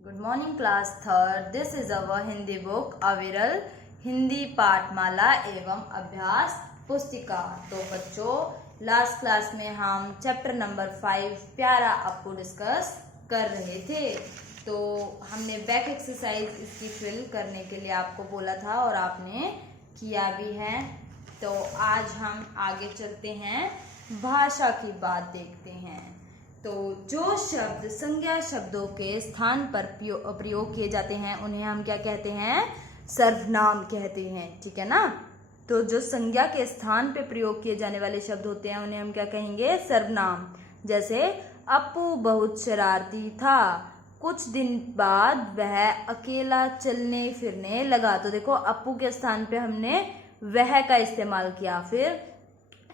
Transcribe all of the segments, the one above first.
Good morning class third. This is our Hindi book अविरल हिंदी पाठमाला एवं अभ्यास पुस्तिका। तो बच्चों, लास्ट क्लास में हम चैप्टर नंबर 5 प्यारा अप्पू डिस्कस कर रहे थे। तो हमने बैक एक्सरसाइज इसकी फिल करने के लिए आपको बोला था और आपने किया भी है। तो आज हम आगे चलते हैं, भाषा की बात देखते हैं। तो जो शब्द संज्ञा शब्दों के स्थान पर प्रयोग किए जाते हैं उन्हें हम क्या कहते हैं? सर्वनाम कहते हैं। ठीक है ना। तो जो संज्ञा के स्थान पे प्रयोग किए जाने वाले शब्द होते हैं उन्हें हम क्या कहेंगे? सर्वनाम। जैसे अप्पू बहुत शरारती था, कुछ दिन बाद वह अकेला चलने फिरने लगा। तो देखो, अप्पू के स्थान पे हमने वह का इस्तेमाल किया। फिर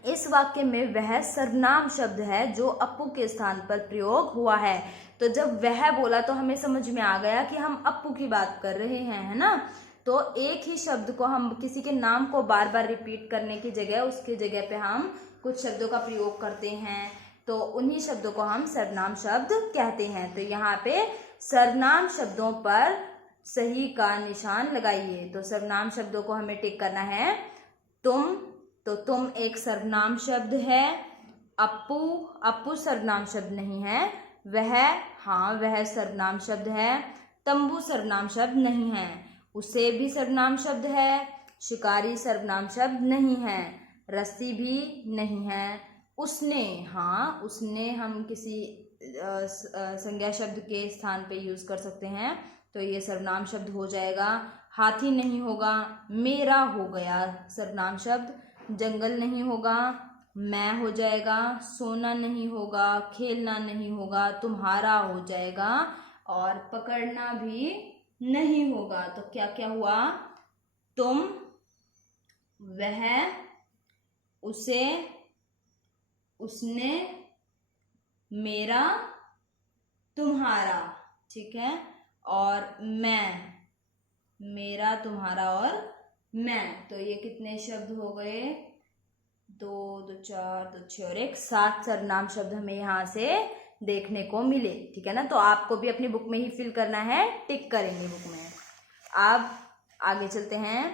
इस वाक्य में वह सर्वनाम शब्द है जो अप्पू के स्थान पर प्रयोग हुआ है। तो जब वह बोला तो हमें समझ में आ गया कि हम अप्पू की बात कर रहे हैं, है ना। तो एक ही शब्द को हम किसी के नाम को बार बार रिपीट करने की जगह उसके जगह पे हम कुछ शब्दों का प्रयोग करते हैं, तो उन्हीं शब्दों को हम सर्वनाम शब्द कहते हैं। तो यहाँ पे सर्वनाम शब्दों पर सही का निशान लगाइए। तो सर्वनाम शब्दों को हमें टिक करना है। तुम, तो तुम एक सर्वनाम शब्द है। अप्पू, अप्पू सर्वनाम शब्द नहीं है। वह, हाँ वह सर्वनाम शब्द है। तंबू सर्वनाम शब्द नहीं है। उसे भी सर्वनाम शब्द है। शिकारी सर्वनाम शब्द नहीं है। रस्सी भी नहीं है। उसने, हाँ उसने हम किसी संज्ञा शब्द के स्थान पे यूज कर सकते हैं, तो ये सर्वनाम शब्द हो जाएगा। हाथी नहीं होगा। मेरा हो गया सर्वनाम शब्द। जंगल नहीं होगा, मैं हो जाएगा। सोना नहीं होगा, खेलना नहीं होगा, तुम्हारा हो जाएगा। और पकड़ना भी नहीं होगा। तो क्या क्या हुआ? तुम, वह, उसे, उसने, मेरा, तुम्हारा। ठीक है। और मैं, मेरा, तुम्हारा और मैं। तो ये कितने शब्द हो गए? 2, 2, 4, 2, 6 और 1, 7 सर्वनाम शब्द हमें यहाँ से देखने को मिले। ठीक है ना। तो आपको भी अपनी बुक में ही फिल करना है, टिक करेंगे बुक में। अब आगे चलते हैं।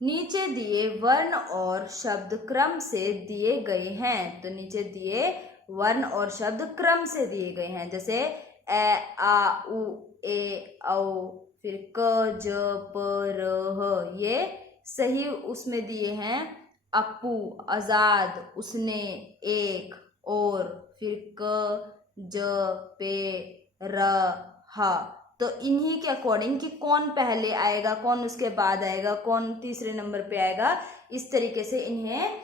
नीचे दिए वर्ण और शब्द क्रम से दिए गए हैं। तो नीचे दिए वर्ण और शब्द क्रम से दिए गए हैं। जैसे ए, आ, उ, ए, औ, फिर क, ज, प, र, ह, ये सही उसमें दिए हैं। अप्पू, आजाद, उसने, एक, और, फिर क, ज, पे, र, ह। तो इन्हीं के अकॉर्डिंग कि कौन पहले आएगा, कौन उसके बाद आएगा, कौन तीसरे नंबर पे आएगा, इस तरीके से इन्हें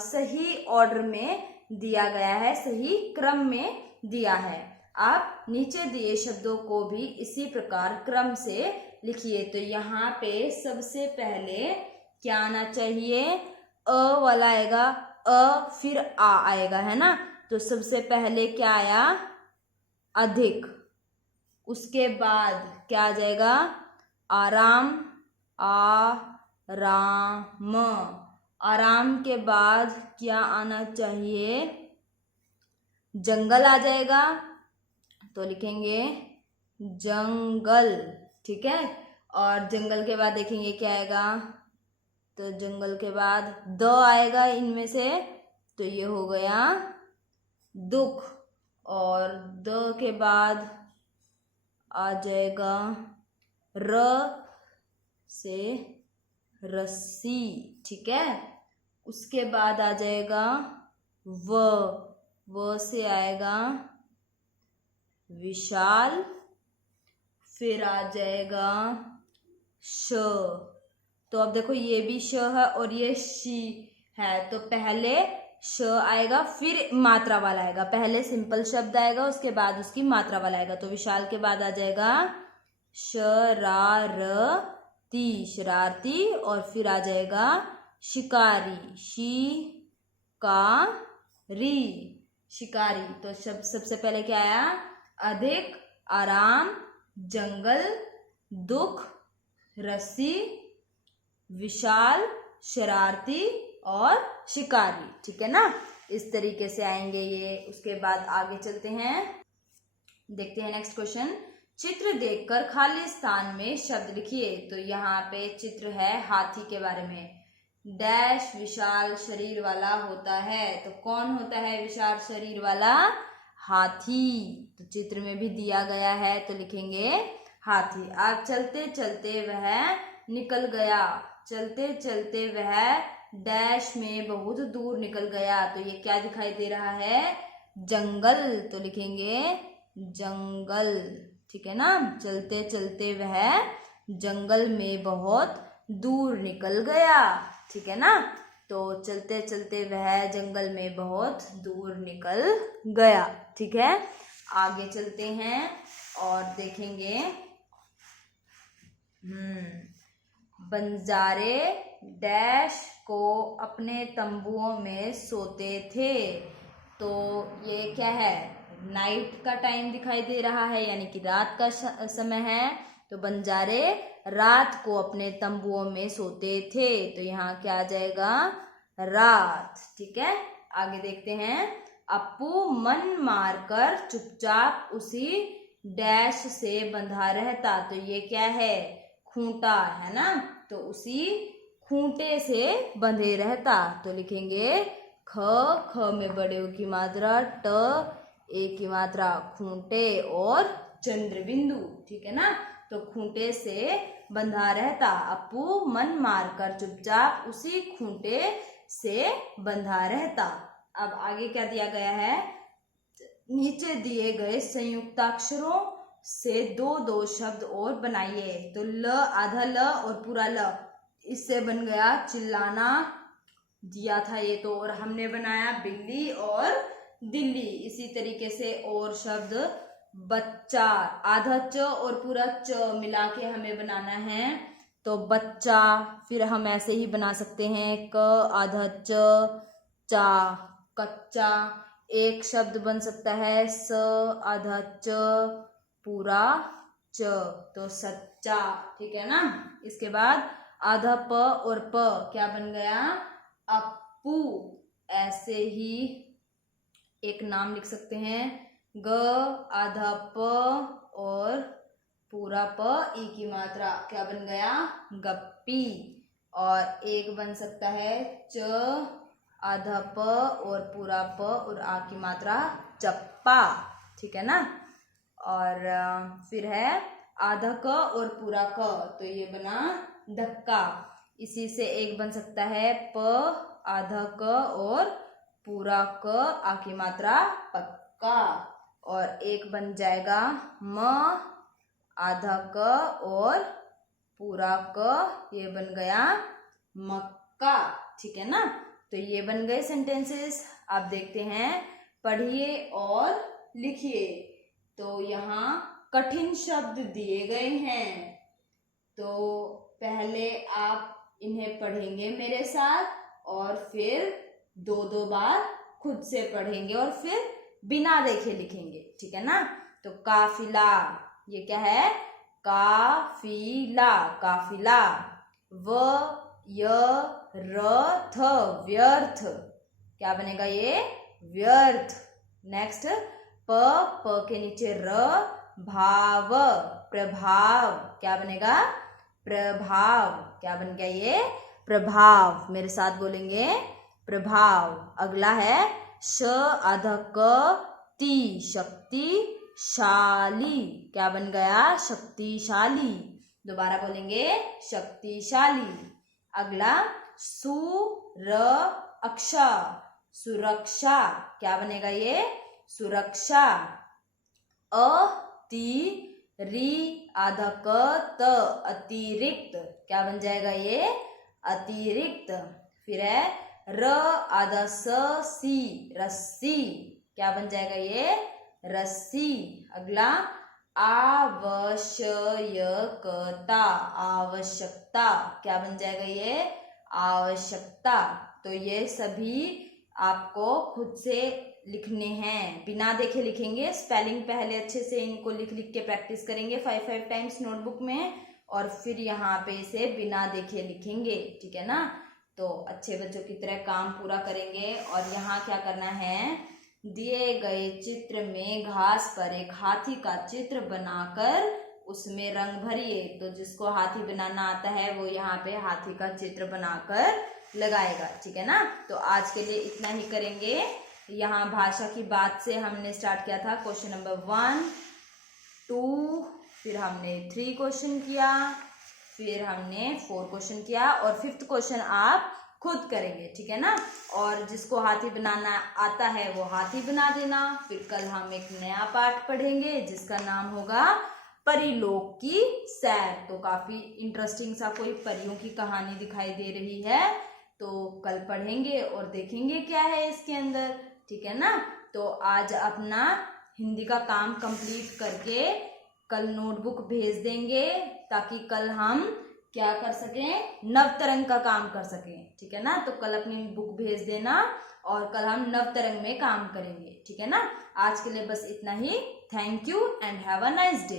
सही ऑर्डर में दिया गया है, सही क्रम में दिया है। आप नीचे दिए शब्दों को भी इसी प्रकार क्रम से लिखिए। तो यहाँ पे सबसे पहले क्या आना चाहिए? अ वाला आएगा, अ फिर आ आएगा, है ना। तो सबसे पहले क्या आया? अधिक। उसके बाद क्या आ जाएगा? आराम, आ, राम। आराम के बाद क्या आना चाहिए? जंगल आ जाएगा। तो लिखेंगे जंगल। ठीक है। और जंगल के बाद देखेंगे क्या आएगा? तो जंगल के बाद द आएगा इनमें से, तो ये हो गया दुख। और द के बाद आ जाएगा र से रस्सी। ठीक है। उसके बाद आ जाएगा व से आएगा विशाल। फिर आ जाएगा श। तो अब देखो, ये भी श है और ये शी है। तो पहले श आएगा, फिर मात्रा वाला आएगा। पहले सिंपल शब्द आएगा, उसके बाद उसकी मात्रा वाला आएगा। तो विशाल के बाद आ जाएगा शरारती, शरारती। और फिर आ जाएगा शिकारी, शिकारी। तो शब्द सबसे पहले क्या आया? अधिक, आराम, जंगल, दुख, रस्सी, विशाल, शरारती और शिकारी। ठीक है ना। इस तरीके से आएंगे ये। उसके बाद आगे चलते हैं, देखते हैं नेक्स्ट क्वेश्चन। चित्र देखकर खाली स्थान में शब्द लिखिए। तो यहाँ पे चित्र है हाथी के बारे में। डैश विशाल शरीर वाला होता है। तो कौन होता है विशाल शरीर वाला? हाथी। तो चित्र में भी दिया गया है तो लिखेंगे हाथी। अब चलते चलते वह निकल गया। चलते चलते वह डैश में बहुत दूर निकल गया। तो ये क्या दिखाई दे रहा है? जंगल। तो लिखेंगे जंगल। ठीक है ना। चलते चलते वह जंगल में बहुत दूर निकल गया। ठीक है ना। तो चलते चलते वह जंगल में बहुत दूर निकल गया। ठीक है। आगे चलते हैं और देखेंगे। बंजारे डैश को अपने तंबुओं में सोते थे। तो ये क्या है? नाइट का टाइम दिखाई दे रहा है, यानी कि रात का समय है। तो बंजारे रात को अपने तंबुओं में सोते थे। तो यहाँ क्या आ जाएगा? रात। ठीक है। आगे देखते हैं। अप्पू मन मारकर चुपचाप उसी डैश से बंधा रहता। तो ये क्या है? खूंटा है ना। तो उसी खूंटे से बंधे रहता। तो लिखेंगे ख। ख में बड़े ऊ की मात्रा, ट ए की मात्रा, खूंटे और चंद्र बिंदु। ठीक है ना। तो खूंटे से बंधा रहता। अप्पू मन मारकर चुपचाप उसी खूंटे से बंधा रहता। अब आगे क्या दिया गया है? नीचे दिए गए संयुक्ताक्षरों से दो दो शब्द और बनाइए। तो ल, आधा ल और पूरा ल, इससे बन गया चिल्लाना। दिया था ये तो, और हमने बनाया बिल्ली और दिल्ली। इसी तरीके से और शब्द बच्चा, आधा च और पूरा च मिला के हमें बनाना है। तो बच्चा। फिर हम ऐसे ही बना सकते हैं क आधा च, चा, कच्चा। एक शब्द बन सकता है स आधा च पूरा च, तो सच्चा। ठीक है ना। इसके बाद आधा प और प क्या बन गया? अप्पू। ऐसे ही एक नाम लिख सकते हैं ग आधा प और पूरा प, ई की मात्रा, क्या बन गया? गप्पी। और एक बन सकता है च आधा प और पूरा प और आ की मात्रा, चप्पा। ठीक है ना। और फिर है आधा क और पूरा क, तो ये बना धक्का। इसी से एक बन सकता है प आधा क और पूरा क, आ की मात्रा, पक्का। और एक बन जाएगा म आधा क और पूरा क, ये बन गया मक्का। ठीक है ना। तो ये बन गए सेंटेंसेस। आप देखते हैं, पढ़िए और लिखिए। तो यहाँ कठिन शब्द दिए गए हैं। तो पहले आप इन्हें पढ़ेंगे मेरे साथ और फिर दो दो बार खुद से पढ़ेंगे और फिर बिना देखे लिखेंगे। ठीक है ना। तो काफिला, ये क्या है? काफिला, काफिला। व य र थ, व्यर्थ। क्या बनेगा ये? व्यर्थ। नेक्स्ट प, प के नीचे र, भाव, प्रभाव। क्या बनेगा? प्रभाव। क्या बन गया ये? प्रभाव। मेरे साथ बोलेंगे प्रभाव। अगला है श आधा क ती, शक्ति शाली। क्या बन गया? शक्तिशाली। दोबारा बोलेंगे शक्तिशाली। अगला सु र अक्षा, सुरक्षा। क्या बनेगा ये? सुरक्षा। अ ति री आधा क त, अतिरिक्त। क्या बन जाएगा ये? अतिरिक्त। फिर है र आधा स सी, रस्सी। क्या बन जाएगा ये? रस्सी। अगला आवश्यकता, आवश्यकता। क्या बन जाएगा ये? आवश्यकता। तो ये सभी आपको खुद से लिखने हैं, बिना देखे लिखेंगे। स्पेलिंग पहले अच्छे से इनको लिख लिख के प्रैक्टिस करेंगे 5 टाइम्स नोटबुक में, और फिर यहाँ पे इसे बिना देखे लिखेंगे। ठीक है ना। तो अच्छे बच्चों की तरह काम पूरा करेंगे। और यहाँ क्या करना है? दिए गए चित्र में घास पर एक हाथी का चित्र बनाकर उसमें रंग भरिए। तो जिसको हाथी बनाना आता है वो यहाँ पे हाथी का चित्र बनाकर लगाएगा। ठीक है ना। तो आज के लिए इतना ही करेंगे। यहाँ भाषा की बात से हमने स्टार्ट किया था क्वेश्चन नंबर 1, 2, फिर हमने 3 क्वेश्चन किया, फिर हमने 4 क्वेश्चन किया और 5th क्वेश्चन आप खुद करेंगे। ठीक है ना। और जिसको हाथी बनाना आता है वो हाथी बना देना। फिर कल हम एक नया पाठ पढ़ेंगे जिसका नाम होगा परीलोक की सैर। तो काफी इंटरेस्टिंग सा कोई परियों की कहानी दिखाई दे रही है। तो कल पढ़ेंगे और देखेंगे क्या है इसके अंदर। ठीक है ना। तो आज अपना हिंदी का काम कंप्लीट करके कल नोटबुक भेज देंगे ताकि कल हम क्या कर सकें, नवतरंग का काम कर सकें। ठीक है ना। तो कल अपनी बुक भेज देना और कल हम नवतरंग में काम करेंगे। ठीक है ना। आज के लिए बस इतना ही। Thank you and have a nice day.